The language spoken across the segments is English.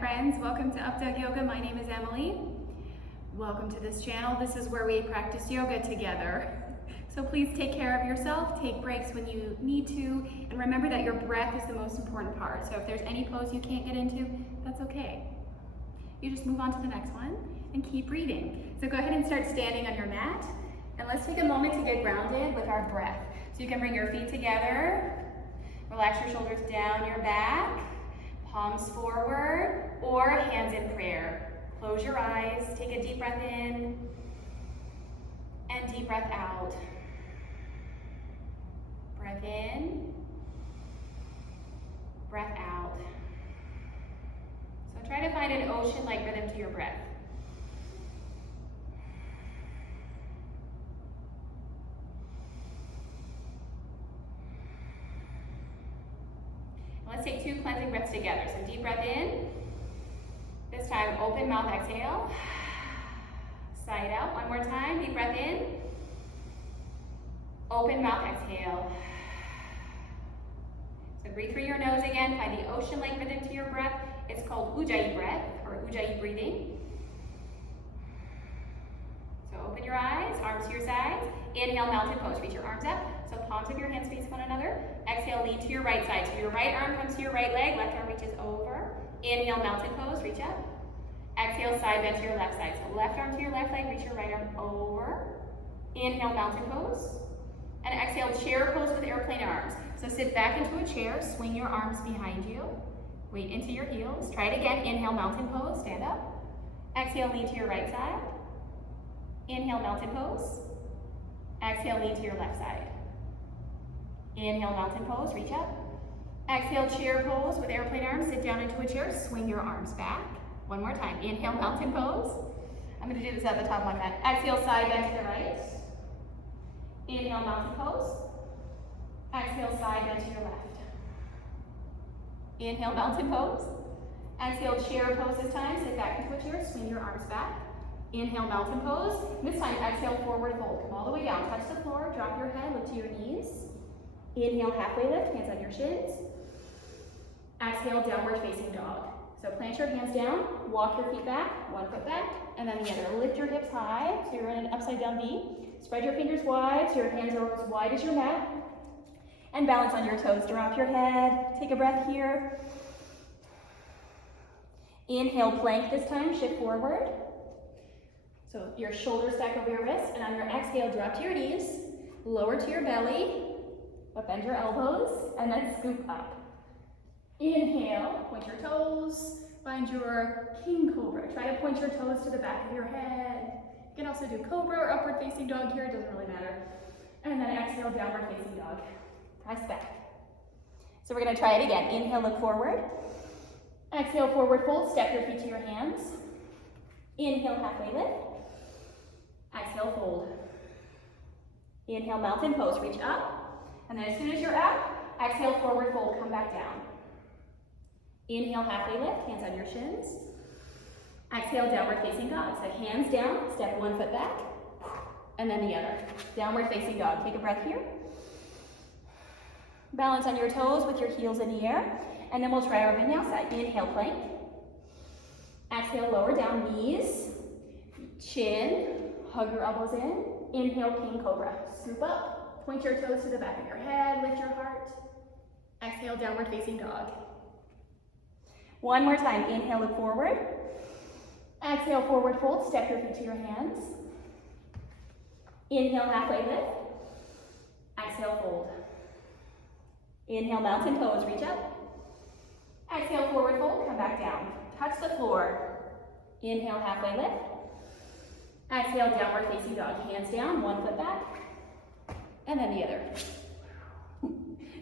friends, welcome to Updawg-Yoga. My name is Emily. Welcome to this channel. This is where we practice yoga together. So please take care of yourself, take breaks when you need to, and remember that your breath is the most important part. So if there's any pose you can't get into, that's okay. You just move on to the next one and keep breathing. So go ahead and start standing on your mat, and let's take a moment to get grounded with our breath. So you can bring your feet together, relax your shoulders down your back, palms forward, or hands in prayer. Close your eyes, take a deep breath in, and deep breath out. Breath in, breath out. So try to find an ocean-like rhythm to your breath. Let's take two cleansing breaths together. So deep breath in. This time, open mouth, exhale. Side out. One more time. Deep breath in. Open mouth, exhale. So breathe through your nose again. Find the ocean-like rhythm to your breath. It's called Ujjayi breath or Ujjayi breathing. So open your eyes, arms to your sides. Inhale, mountain pose. Reach your arms up. So palms of your hands face one another. Exhale, lean to your right side. So your right arm comes to your right leg. Left arm reaches over. Inhale, mountain pose. Reach up. Exhale, side bend to your left side. So left arm to your left leg. Reach your right arm over. Inhale, mountain pose. And exhale, chair pose with airplane arms. So sit back into a chair. Swing your arms behind you. Weight into your heels. Try it again. Inhale, mountain pose. Stand up. Exhale, lean to your right side. Inhale, mountain pose. Exhale, lean to your left side. Inhale, mountain pose, reach up. Exhale, chair pose with airplane arms. Sit down into a chair, swing your arms back. One more time. Inhale, mountain pose. I'm going to do this at the top of my mat. Exhale, side bend to the right. Inhale, mountain pose. Exhale, side bend to your left. Inhale, mountain pose. Exhale, chair pose this time. Sit back into a chair, swing your arms back. Inhale, mountain pose. This time, exhale, forward fold. Come all the way down. Touch the floor, drop your head, lift to your knees. Inhale, halfway lift, hands on your shins. Exhale, downward facing dog. So plant your hands down, walk your feet back, one foot back, and then the other. Lift your hips high, so you're in an upside down V. Spread your fingers wide, so your hands are as wide as your mat. And balance on your toes. Drop your head, take a breath here. Inhale, plank this time, shift forward. So your shoulders stack over your wrists, and on your exhale, drop to your knees, lower to your belly, but bend your elbows, and then scoop up. Inhale, point your toes, find your king cobra. Try to point your toes to the back of your head. You can also do cobra or upward facing dog here, it doesn't really matter. And then exhale, downward facing dog. Press back. So we're gonna try it again. Inhale, look forward. Exhale, forward fold, step your feet to your hands. Inhale, halfway lift. Exhale, fold. Inhale, mountain pose, reach up. And then as soon as you're up, exhale, forward fold, come back down. Inhale, halfway lift, hands on your shins. Exhale, downward facing dog. So hands down, step one foot back, and then the other. Downward facing dog. Take a breath here. Balance on your toes with your heels in the air. And then we'll try our vinyasa side. Inhale, plank. Exhale, lower down, knees, chin, hug your elbows in. Inhale, king cobra. Scoop up, point your toes to the back of your head, lift your heart. Exhale, downward facing dog. One more time. Inhale, look forward. Exhale, forward fold, step your feet to your hands. Inhale, halfway lift. Exhale, fold. Inhale, mountain pose, reach up. Exhale, forward fold, come back down. Touch the floor. Inhale, halfway lift. Exhale, downward facing dog. Hands down, one foot back, and then the other.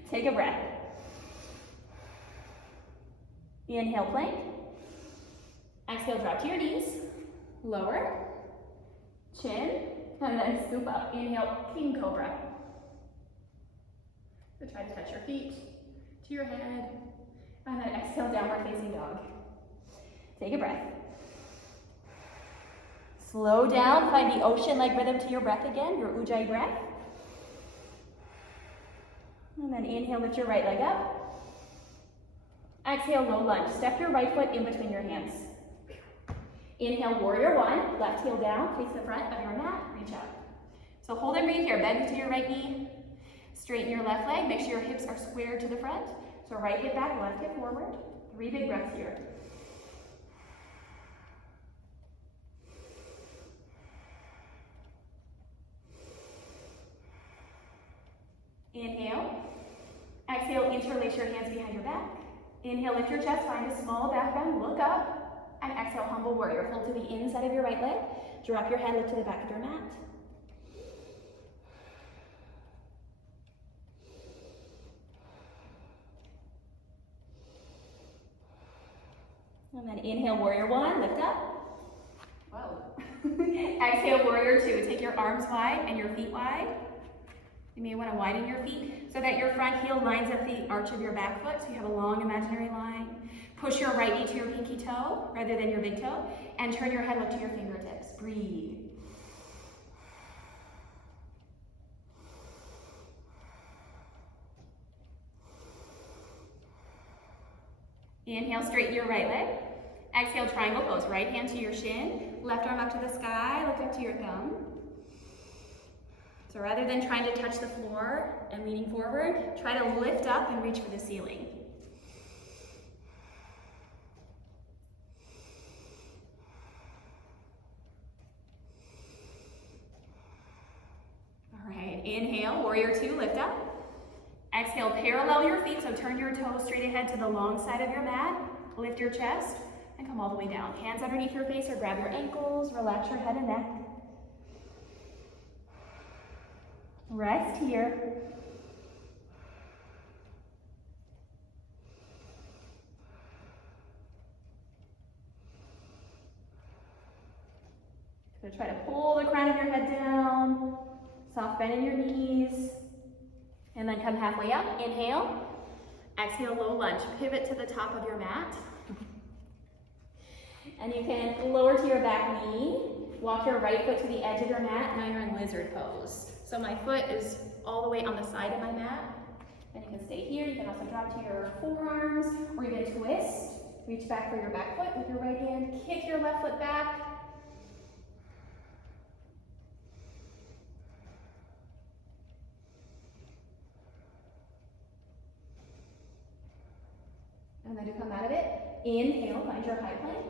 Take a breath. Inhale, plank. Exhale, drop to your knees. Lower, chin, and then scoop up. Inhale, king cobra. So try to touch your feet to your head, and then exhale, downward facing dog. Take a breath. Slow down, find the ocean-like rhythm to your breath again, your Ujjayi breath. And then inhale, lift your right leg up. Exhale, low lunge. Step your right foot in between your hands. Inhale, warrior one. Left heel down, face the front of your mat, reach up. So hold and breathe here. Bend to your right knee. Straighten your left leg. Make sure your hips are square to the front. So right hip back, left hip forward. 3 big breaths here. Inhale. Exhale, interlace your hands behind your back. Inhale, lift your chest, find a small back bend, look up. And exhale, humble warrior. Fold to the inside of your right leg. Drop your head, lift to the back of your mat. And then inhale, warrior one, lift up. Whoa. Exhale, warrior two. Take your arms wide and your feet wide. You may want to widen your feet so that your front heel lines up the arch of your back foot, so you have a long imaginary line. Push your right knee to your pinky toe rather than your big toe, and turn your head, look to your fingertips. Breathe. Inhale, straighten your right leg. Exhale, triangle pose. Right hand to your shin, left arm up to the sky, look up to your thumb. So rather than trying to touch the floor and leaning forward, try to lift up and reach for the ceiling. All right, inhale, warrior two, lift up. Exhale, parallel your feet, so turn your toes straight ahead to the long side of your mat. Lift your chest and come all the way down. Hands underneath your face or grab your ankles, relax your head and neck. Rest here. So try to pull the crown of your head down, soft bend in your knees, and then come halfway up. Inhale, exhale, low lunge. Pivot to the top of your mat. And you can lower to your back knee, walk your right foot to the edge of your mat. Now you're in lizard pose. So my foot is all the way on the side of my mat. And you can stay here. You can also drop to your forearms, or even twist. Reach back for your back foot with your right hand. Kick your left foot back. And then to come out of it, inhale, find your high plank.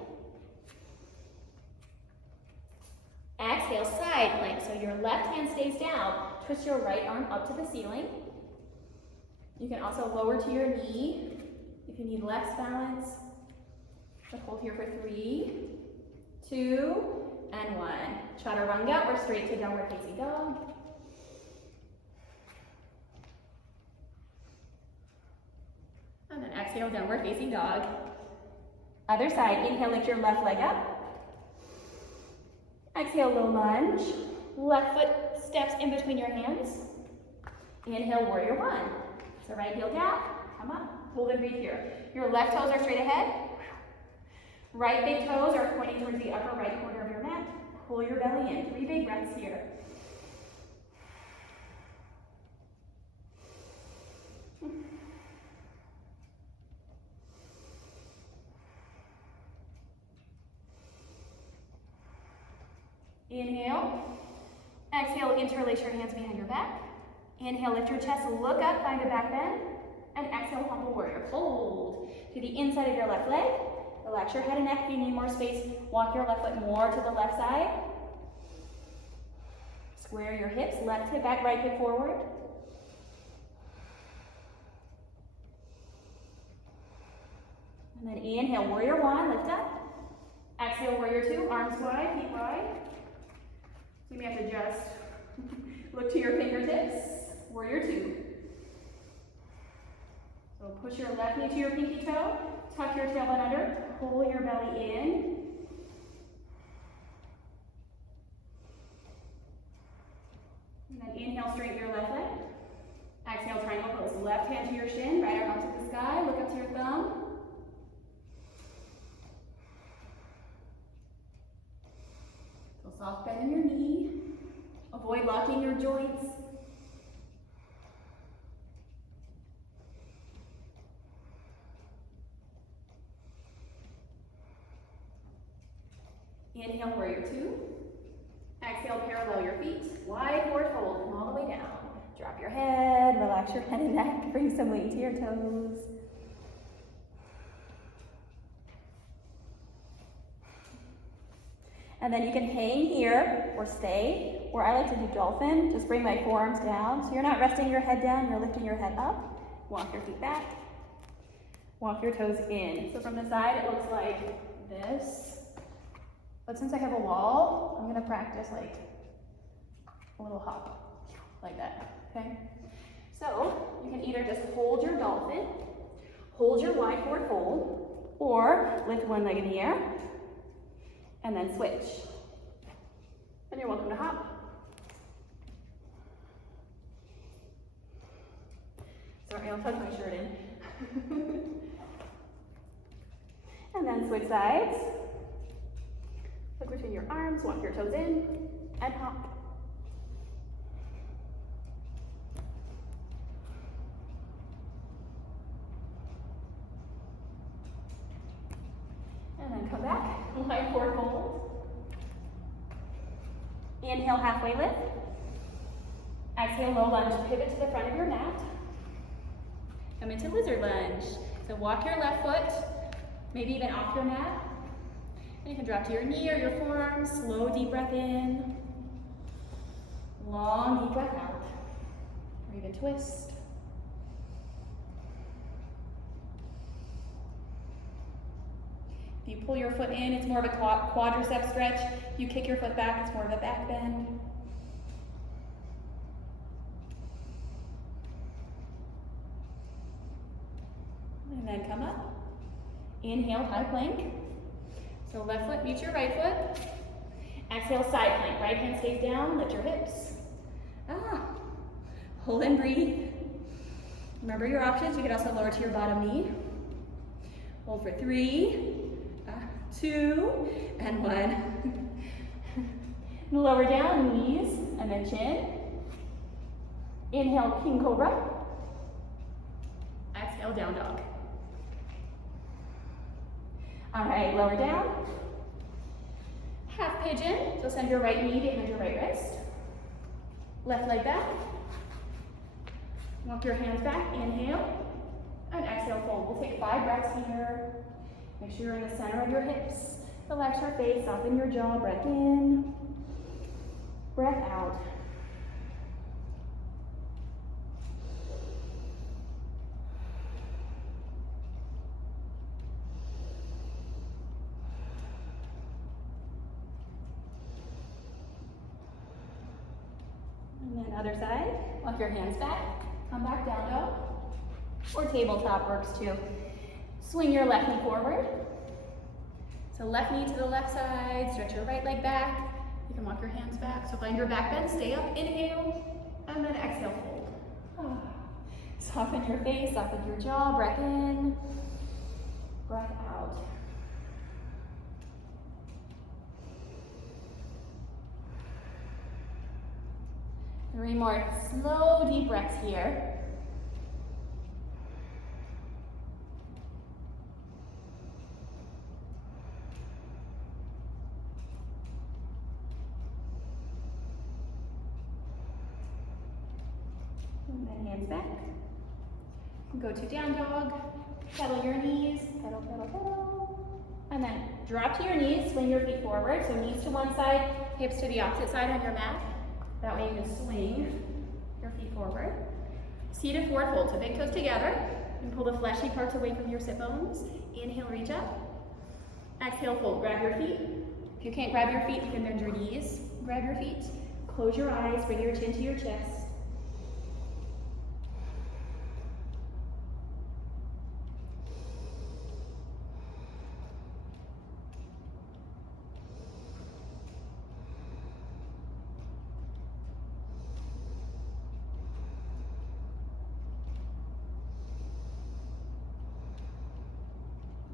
Exhale, side plank. So your left hand stays down. Twist your right arm up to the ceiling. You can also lower to your knee if you need less balance. So hold here for 3, 2, and 1. Chaturanga or straight to downward facing dog. And then exhale, downward facing dog. Other side, inhale, lift your left leg up. Exhale, low lunge. Left foot steps in between your hands. Inhale, warrior one. So right heel down, come up. Hold and breathe here. Your left toes are straight ahead. Right big toes are pointing towards the upper right corner of your mat. Pull your belly in. 3 big breaths here. Inhale. Exhale, interlace your hands behind your back. Inhale, lift your chest, look up, find a back bend. And exhale, humble warrior. Fold to the inside of your left leg. Relax your head and neck. If you need more space, walk your left foot more to the left side. Square your hips, left hip back, right hip forward. And then inhale, warrior one, lift up. Exhale, warrior two, arms wide, feet wide. So you may have to just look to your fingertips. Warrior two. So push your left knee to your pinky toe. Tuck your tailbone under. Pull your belly in. And then inhale, straighten your left leg. Exhale, triangle pose. Left hand to your shin, right arm up to the sky. Look up to your thumb. So soft bend in your knee. Avoid locking your joints. Inhale, warrior two. Exhale, parallel your feet. Wide forward fold, come all the way down. Drop your head, relax your head and neck, bring some weight to your toes. And then you can hang here or stay, or I like to do dolphin. Just bring my forearms down. So you're not resting your head down, you're lifting your head up. Walk your feet back. Walk your toes in. So from the side, it looks like this. But since I have a wall, I'm gonna practice like a little hop, like that, okay? So you can either just hold your dolphin, hold your wide forward fold, or lift one leg in the air, and then switch. And you're welcome to hop. Sorry, I'll tuck my shirt in. And then switch sides. Look between your arms, walk your toes in, and hop. And then come back, wide forward fold. Inhale, halfway lift. Exhale, low lunge, pivot to the front of your mat. Come into lizard lunge. So walk your left foot, maybe even off your mat. And you can drop to your knee or your forearms. Slow, deep breath in. Long, deep breath out. Or even twist. If you pull your foot in, it's more of a quadricep stretch. If you kick your foot back, it's more of a back bend. And then come up. Inhale, high plank. So left foot meets your right foot. Exhale, side plank. Right hand stays down, lift your hips. Hold and breathe. Remember your options. You can also lower to your bottom knee. Hold for 3, 2, and 1. Lower down, knees, and then chin. Inhale, king cobra. Exhale, down dog. All right, lower down. Half pigeon, so send your right knee behind your right wrist. Left leg back. Walk your hands back, inhale, and exhale, fold. We'll take 5 breaths here. Make sure you're in the center of your hips. Relax your face, soften your jaw, breath in, breath out. And then other side, walk your hands back, come back, down dog, or tabletop works too. Swing your left knee forward. So left knee to the left side, stretch your right leg back. You can walk your hands back. So find your back bend, stay up, inhale, and then exhale, fold. Soften your face, soften your jaw, breath in, breath out. 3 more slow, deep breaths here. And then hands back. Go to down dog. Pedal your knees. Pedal, pedal, pedal. And then drop to your knees. Swing your feet forward. So knees to one side, hips to the opposite side on your mat. That way you can swing your feet forward. Seated forward fold. So big toes together. And pull the fleshy parts away from your sit bones. Inhale, reach up. Exhale, fold. Grab your feet. If you can't grab your feet, you can bend your knees. Grab your feet. Close your eyes. Bring your chin to your chest.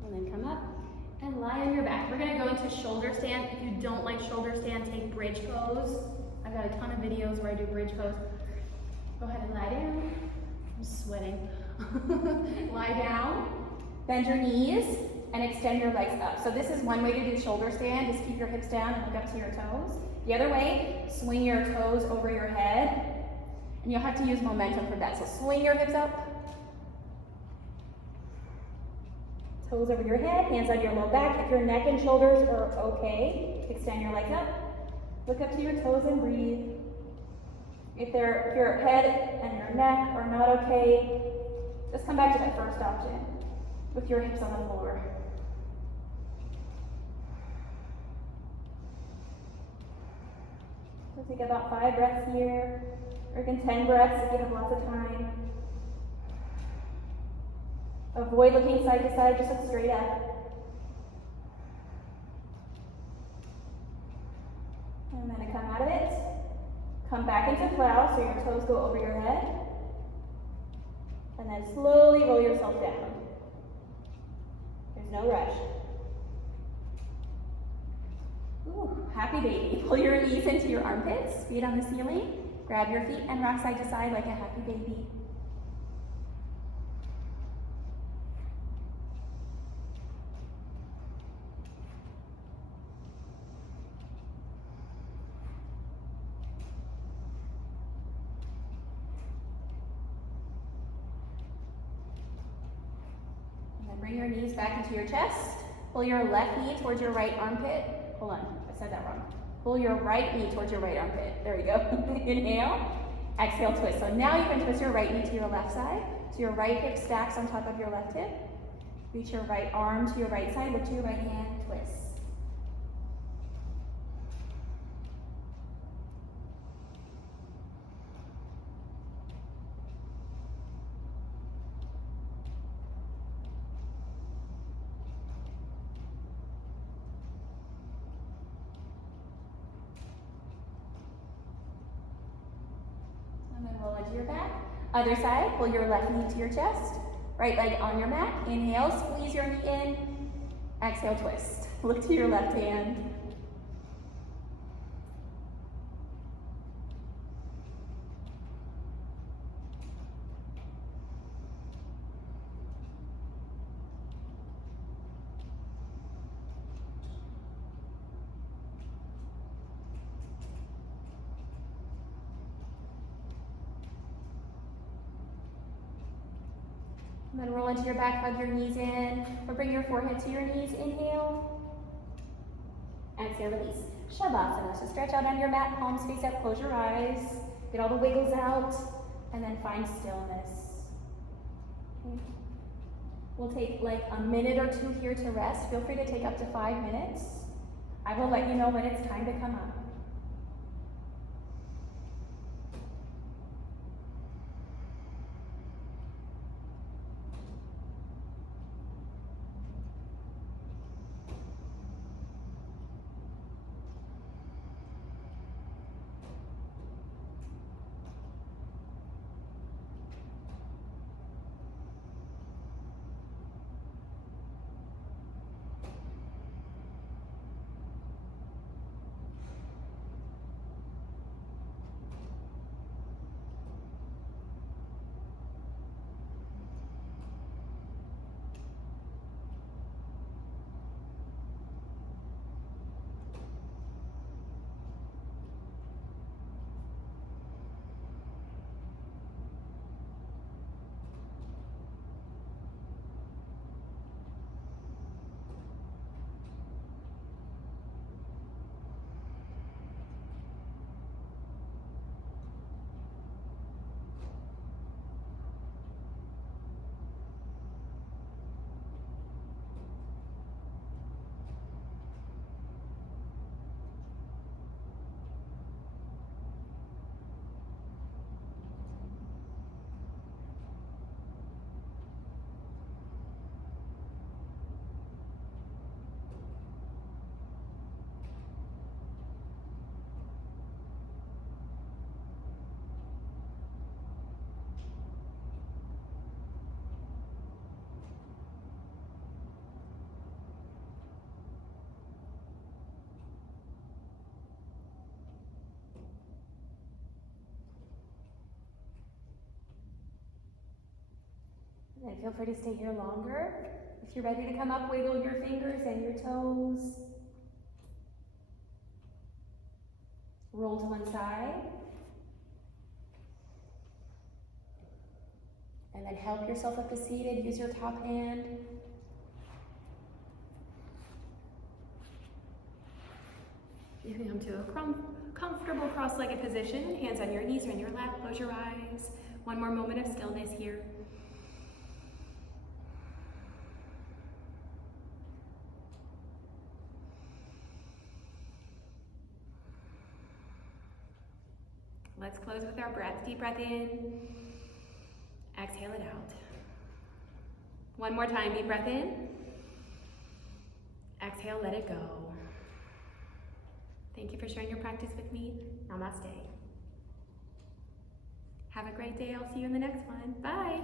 And then come up and lie on your back. We're gonna go into shoulder stand. If you don't like shoulder stand, take bridge pose. I've got a ton of videos where I do bridge pose. Go ahead and lie down. I'm sweating. Lie down, bend your knees, and extend your legs up. So this is one way to do shoulder stand, just keep your hips down and look up to your toes. The other way, swing your toes over your head, and you'll have to use momentum for that. So swing your hips up, toes over your head, hands on your low back. If your neck and shoulders are okay, extend your legs up, look up to your toes and breathe. If your head and your neck are not okay, just come back to that first option with your hips on the floor. So take about 5 breaths here, or even 10 breaths if you have lots of time. Avoid looking side to side, just look straight up. And then to come out of it, come back into plow so your toes go over your head. And then slowly roll yourself down. There's no rush. Ooh, happy baby. Pull your knees into your armpits, feet on the ceiling. Grab your feet and rock side to side like a happy baby. Bring your knees back into your chest. Pull your left knee towards your right armpit. Hold on, I said that wrong. Pull your right knee towards your right armpit. There we go. Inhale. Exhale, twist. So now you can twist your right knee to your left side. So your right hip stacks on top of your left hip. Reach your right arm to your right side. Look to your right hand. Twist. Roll into your back. Other side, pull your left knee to your chest. Right leg on your mat. Inhale, squeeze your knee in. Exhale, twist. Look to your left hand. And then roll into your back, hug your knees in, or bring your forehead to your knees. Inhale. Exhale, release. Shavasana. So stretch out on your mat, palms face up, close your eyes, get all the wiggles out, and then find stillness. Okay. We'll take like a minute or two here to rest. Feel free to take up to 5 minutes. I will let you know when it's time to come up. And feel free to stay here longer If you're ready to come up, wiggle your fingers and your toes. Roll to one side. And then help yourself up to seated. Use your top hand. You can come to a comfortable cross-legged position. Hands on your knees or in your lap. Close your eyes. One more moment of stillness here. Let's close with our breath. Deep breath in. Exhale it out. One more time. Deep breath in. Exhale, let it go. Thank you for sharing your practice with me. Namaste. Have a great day. I'll see you in the next one. Bye.